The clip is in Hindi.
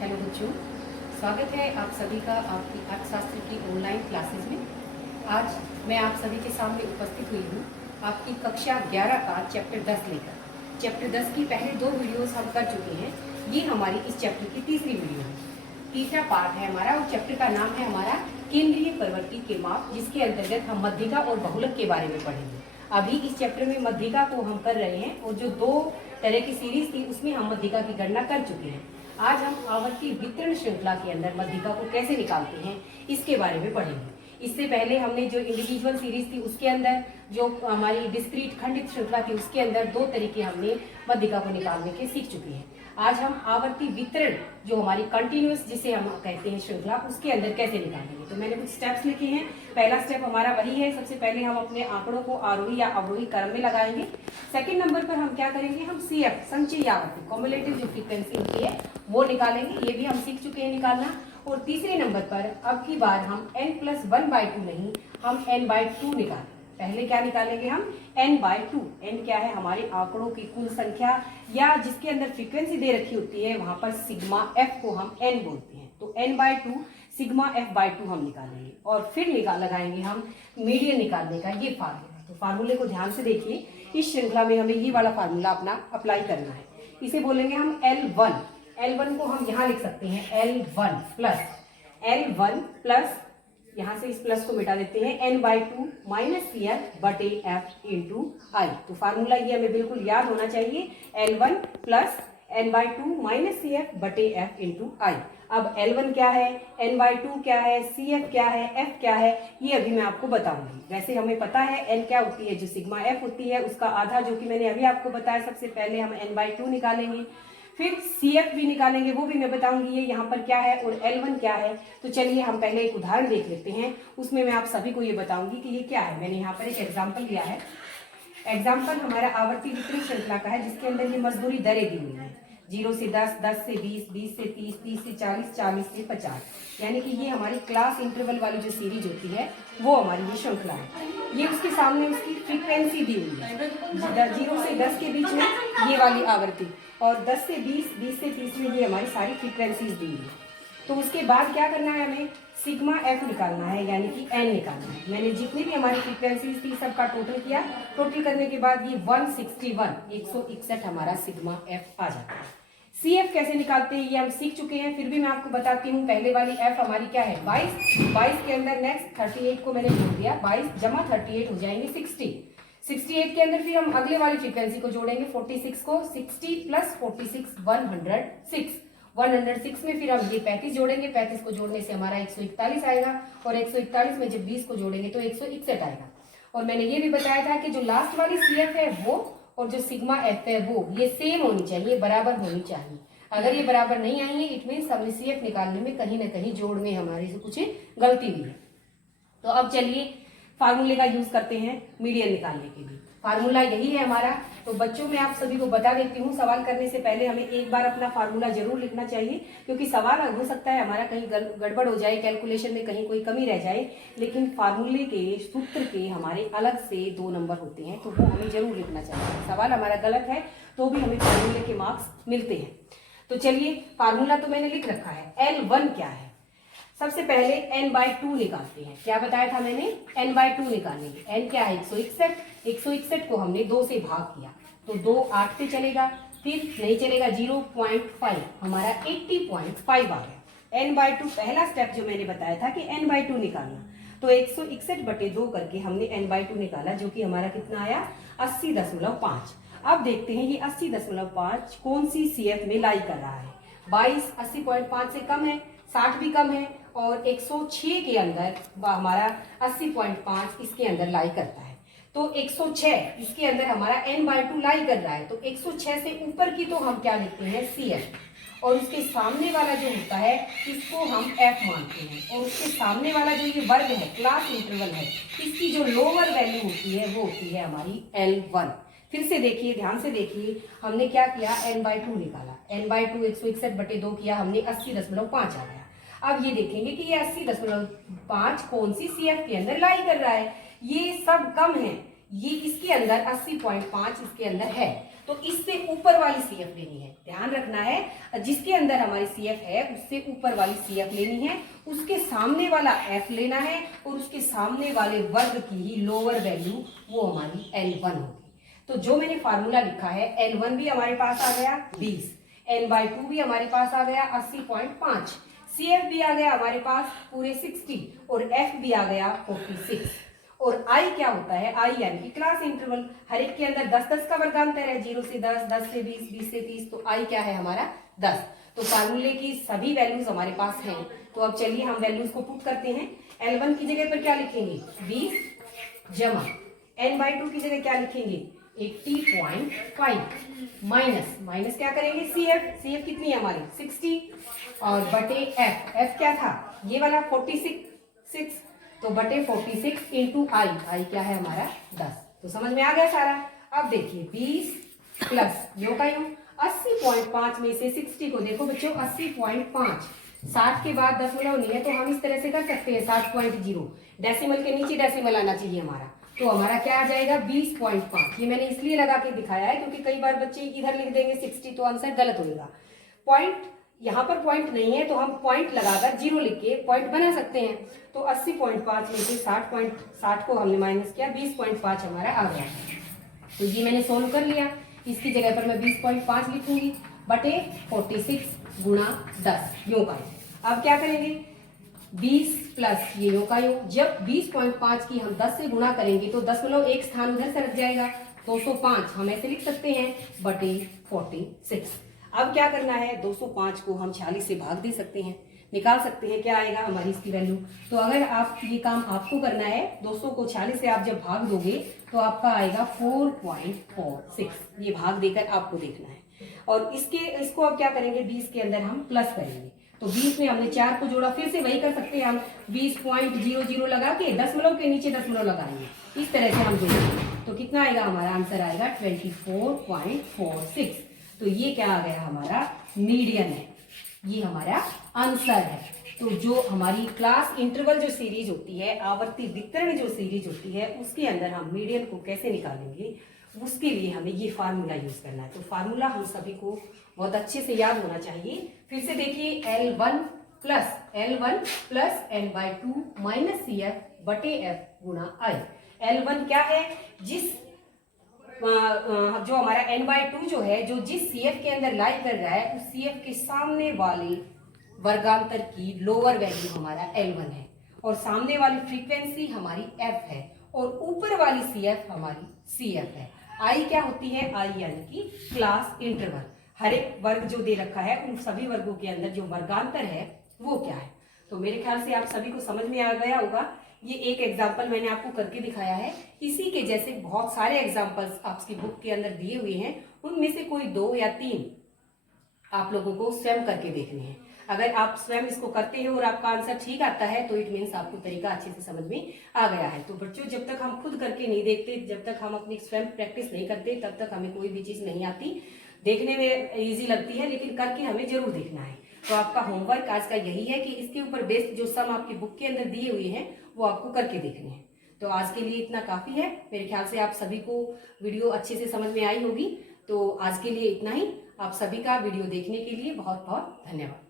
हेलो बच्चों, स्वागत है आप सभी का आपकी अर्थशास्त्र की ऑनलाइन क्लासेस में। आज मैं आप सभी के सामने उपस्थित हुई हूँ आपकी कक्षा 11 का चैप्टर 10 लेकर। चैप्टर 10 की पहले 2 वीडियोस हम कर चुके हैं। ये हमारी इस चैप्टर की तीसरी वीडियो है, तीसरा पार्ट है हमारा, और चैप्टर का नाम है हमारा केंद्रीय प्रवृत्ति के माप, जिसके अंतर्गत हम मध्यिका और बहुलक के बारे में पढ़ेंगे। अभी इस चैप्टर में मध्यिका को हम कर रहे हैं, और जो 2 तरह की सीरीज थी उसमें हम मध्यिका की गणना कर चुके हैं। आज हम आवर्ती वितरण श्रृंखला के अंदर मध्यिका को कैसे निकालते हैं इसके बारे में पढ़ेंगे। इससे पहले हमने जो इंडिविजुअल सीरीज थी उसके अंदर, जो हमारी डिस्क्रीट खंडित श्रृंखला थी उसके अंदर 2 तरीके हमने मध्यिका को निकालने के सीख चुके हैं। आज हम आवर्ती वितरण, जो हमारी कंटिन्यूअस जिसे हम कहते हैं श्रृंखला, उसके अंदर कैसे निकालेंगे। तो मैंने कुछ स्टेप्स लिखे हैं। पहला स्टेप हमारा वही है, सबसे पहले हम अपने आंकड़ों को आरोही या अवरोही क्रम में लगाएंगे। सेकंड नंबर पर हम क्या करेंगे, हम CF संचयी आवर्ती कॉम्युलेटिव जो फ्रीक्वेंसी होती है वो निकालेंगे, ये भी हम सीख चुके हैं निकालना। और तीसरे नंबर पर अब की बार हम n+1/2 नहीं, हम n/2 निकालेंगे। पहले क्या निकालेंगे, हम n/2। n क्या है, हमारे आंकड़ों की कुल संख्या, या जिसके अंदर फ्रीक्वेंसी दे रखी होती है वहां पर सिग्मा f को हम n बोलते हैं। तो n/2 सिग्मा f/2 हम निकालेंगे, और फिर लगाएंगे हम मीडियन निकालने का ये फार्मूला। तो फार्मूले को ध्यान से देखिए, इस श्रृंखला में हमें ये वाला फार्मूला अपना अप्लाई करना है। इसे बोलेंगे हम L1 को हम यहाँ लिख सकते हैं L1 प्लस यहाँ से इस प्लस को मिटा देते हैं n/2 माइनस CF/F इंटू आई। तो फार्मूला ये हमें बिल्कुल याद होना चाहिए, L1 plus n/2 minus CF/F into आई। अब L1 क्या है, n/2 क्या है, CF क्या है, F क्या है, ये अभी मैं आपको बताऊंगी। वैसे हमें पता है n क्या होती है, जो सिग्मा F होती है उसका आधा, जो कि मैंने अभी आपको बताया। सबसे पहले हम n/2 निकालेंगे, फिर CF भी निकालेंगे, वो भी मैं बताऊंगी ये यहाँ पर क्या है, और L1 क्या है। तो चलिए हम पहले एक उदाहरण देख लेते हैं, उसमें मैं आप सभी को ये बताऊंगी कि ये क्या है। मैंने यहाँ पर एक एग्जाम्पल लिया है। एग्जाम्पल हमारा आवर्ती वितरण श्रृंखला का है, जिसके अंदर ये मजदूरी दरें दी हुई है, 0 से 10, 10 से 20, 20 से 30, 30 से 40, 40 से 50। यानी कि ये हमारी क्लास इंटरवल वाली जो सीरीज होती है वो हमारी ये श्रृंखला है। ये उसके सामने उसकी फ्रीक्वेंसी दी हुई है, 0 से 10 के बीच में ये वाली आवर्ती, और 10 से 20, 20 से 30 में ये हमारी सारी फ्रीक्वेंसीज दी हुई है। तो उसके बाद क्या करना है, हमें सिग्मा F निकालना है, यानी कि n निकालना है। मैंने जितनी भी हमारी फ्रीक्वेंसीज थी सबका टोटल किया। टोटल करने के बाद ये 161 हमारा सिग्मा F आ जाता है। CF कैसे निकालते हैं ये हम सीख चुके हैं, फिर भी मैं आपको बताती हूँ। पहले वाली F हमारी क्या है, 22 के अंदर नेक्स्ट 38 को मैंने जोड़ दिया, 22 जमा 38 हो जाएंगे 60। 68 के अंदर फिर हम अगले वाली फ्रीक्वेंसी को जोड़ेंगे, 46 को, 60 प्लस 46 106 में फिर हम ये 35 जोड़ेंगे, 35 को जोड़ने से हमारा 141 आएगा, और 141 में जब 20 को जोड़ेंगे तो 161 आएगा। और मैंने ये भी बताया था कि जो लास्ट वाली CF है वो, और जो सिग्मा F है वो, ये सेम होनी चाहिए, बराबर होनी चाहिए। अगर ये बराबर नहीं आई है, इट मीन्स हमने CF निकालने में कहीं ना कहीं जोड़ में हमारी से कुछ गलती हुई है। तो अब चलिए फार्मूले का यूज करते हैं मीडियन निकालने के लिए। फार्मूला यही है हमारा। तो बच्चों मैं आप सभी को बता देती हूँ, सवाल करने से पहले हमें एक बार अपना फार्मूला जरूर लिखना चाहिए, क्योंकि सवाल हो सकता है हमारा कहीं गड़बड़ हो जाए, कैलकुलेशन में कहीं कोई कमी रह जाए, लेकिन फार्मूले के सूत्र के हमारे अलग से 2 नंबर होते हैं, तो वो हमें जरूर लिखना चाहिए। सवाल हमारा गलत है तो भी हमें फार्मूले के मार्क्स मिलते हैं। तो चलिए फार्मूला तो मैंने लिख रखा है। L1 क्या है, सबसे पहले n/2 निकालते हैं। क्या बताया था मैंने, n/2 निकालेंगे। n क्या है, 161 को हमने 2 से भाग किया, तो 2 8 से चलेगा, फिर नहीं चलेगा 0.5, हमारा 80.5 आ गया। n/2 पहला स्टेप जो मैंने बताया था कि n/2 निकालना, तो 161/2 करके हमने n/2 निकाला, जो कि हमारा कितना आया, 80.5। अब देखते हैं ये 80.5 कौन सी CF में लाई कर रहा है। 22 80.5 से कम है, 60 भी कम है, और 106 के अंदर हमारा 80.5 इसके अंदर लाई करता है। तो 106 इसके अंदर हमारा n/2 लाई कर रहा है, तो 106 से ऊपर की तो हम क्या लिखते हैं, CF, और उसके सामने वाला जो होता है इसको हम F मानते हैं, और उसके सामने वाला जो ये वर्ग है, क्लास इंटरवल है, इसकी जो लोअर वैल्यू होती है वो होती है हमारी L1। फिर से देखिए, ध्यान से देखिए, हमने क्या किया, n/2 निकाला, n/2 161/2 किया हमने, 80.5 आ गया। अब ये देखेंगे कि ये 80.5 कौन सी CF के अंदर लाई कर रहा है। ये सब कम है, ये इसके अंदर 80.5 इसके अंदर है, तो इससे ऊपर वाली CF लेनी है। ध्यान रखना है, जिसके अंदर हमारी CF है उससे ऊपर वाली CF लेनी है, उसके सामने वाला F लेना है और उसके सामने वाले वर्ग की ही लोअर वैल्यू वो हमारी L1 होगी। तो जो मैंने फार्मूला लिखा है, L1 भी हमारे पास आ गया 20, N/2 भी हमारे पास आ गया 80.5, CF भी आ गया हमारे पास पूरे 60 और F भी आ गया 46। और I क्या होता है, I यानी कि क्लास इंटरवल, हर एक के अंदर 10-10 का वर्गांतर है, 0 से 10, 10 से 20, 20 से 30, तो I क्या है हमारा 10। तो फार्मूले की सभी वैल्यूज हमारे पास हैं। तो अब चलिए हम वैल्यूज को पुट करते हैं। L1 की जगह पर क्या लिखेंगे 20 जमा N/2 की जगह क्या लिखेंगे 80.5 माइनस क्या करेंगे CF कितनी है हमारी 60 और बटे F क्या था ये वाला 46, तो बटे 46 इंटू आई क्या है हमारा 10। तो समझ में आ गया सारा। अब देखिए 20 प्लस यो का यूं 80.5 में से 60 को देखो बच्चों 80.5, 60 के बाद दशमलव नहीं है तो हम इस तरह से कर सकते हैं 60.0, डेसिमल के नीचे डेसिमल आना चाहिए हमारा, तो हमारा क्या आ जाएगा 20.5। ये मैंने इसलिए लगा के दिखाया है क्योंकि कई बार बच्चे इधर लिख देंगे 60 तो आंसर गलत होगा। पॉइंट यहाँ पर पॉइंट नहीं है तो हम पॉइंट लगाकर 0 लिख के पॉइंट बना सकते हैं। तो 80.5 में से 60 को हमने माइनस किया 20.5 हमारा आ गया। तो ये मैंने सोल्व कर लिया, इसकी जगह पर मैं 20.5 लिखूंगी बटे 46 गुणा 10 यूं का। अब क्या करेंगे 20 प्लस ये यूं का यूं, जब 20.5 की हम 10 से गुणा करेंगे तो दशमलव एक स्थान उधर से रख जाएगा, 205 हम ऐसे लिख सकते हैं बटे 46। अब क्या करना है 205 को हम 46 से भाग दे सकते हैं, निकाल सकते हैं क्या आएगा हमारी इसकी वैल्यू। तो अगर आप ये काम आपको करना है 200 को 46 से आप जब भाग दोगे तो आपका आएगा 4.46, ये भाग देकर आपको देखना है। और इसको अब क्या करेंगे 20 के अंदर हम प्लस करेंगे, तो 20 में हमने 4 को जोड़ा, फिर से वही कर सकते हैं हम 20.00 लगा के दशमलव के नीचे दशमलव लगाएंगे, इस तरह से हम जोड़ेंगे तो कितना आएगा हमारा आंसर आएगा 24.46। तो ये क्या आ गया हमारा मीडियन है, ये हमारा आंसर है। तो जो हमारी क्लास इंटरवल जो सीरीज होती है, आवर्ती वितरण जो सीरीज होती है, उसके अंदर हम मीडियन को कैसे निकालेंगे उसके लिए हमें ये फार्मूला यूज करना है। तो फार्मूला हम सभी को बहुत अच्छे से याद होना चाहिए। फिर से देखिए L1 plus N/2 minus CF बटे F गुणा I। L1 क्या है, जिस जो हमारा N/2 जो है, जो जिस CF के अंदर लाई कर रहा है उस CF के सामने वाले वर्गांतर की लोअर वैल्यू हमारा L1 है, और सामने वाली फ्रीक्वेंसी हमारी F है, और ऊपर वाली CF हमारी CF है। I क्या होती है, I यानी कि क्लास इंटरवल, हर एक वर्ग जो दे रखा है उन सभी वर्गों के अंदर जो वर्गांतर है वो क्या है। तो मेरे ख्याल से आप सभी को समझ में आ गया होगा। ये एक एग्जाम्पल मैंने आपको करके दिखाया है, इसी के जैसे बहुत सारे एग्जाम्पल्स आपकी बुक के अंदर दिए हुए हैं, उनमें से कोई 2 या 3 आप लोगों को स्वयं करके देखने हैं। अगर आप स्वयं इसको करते हो और आपका आंसर ठीक आता है तो इट मीन्स आपको तरीका अच्छे से समझ में आ गया है। तो बच्चों जब तक हम खुद करके नहीं देखते, जब तक हम अपनी स्वयं प्रैक्टिस नहीं करते, तब तक हमें कोई भी चीज नहीं आती। देखने में इजी लगती है लेकिन करके हमें जरूर देखना है। तो आपका होमवर्क आज का यही है कि इसके ऊपर बेस्ड जो सम आपकी बुक के अंदर दिए हुए हैं वो आपको करके देखने हैं। तो आज के लिए इतना काफी है। मेरे ख्याल से आप सभी को वीडियो अच्छे से समझ में आई होगी। तो आज के लिए इतना ही। आप सभी का वीडियो देखने के लिए बहुत बहुत धन्यवाद।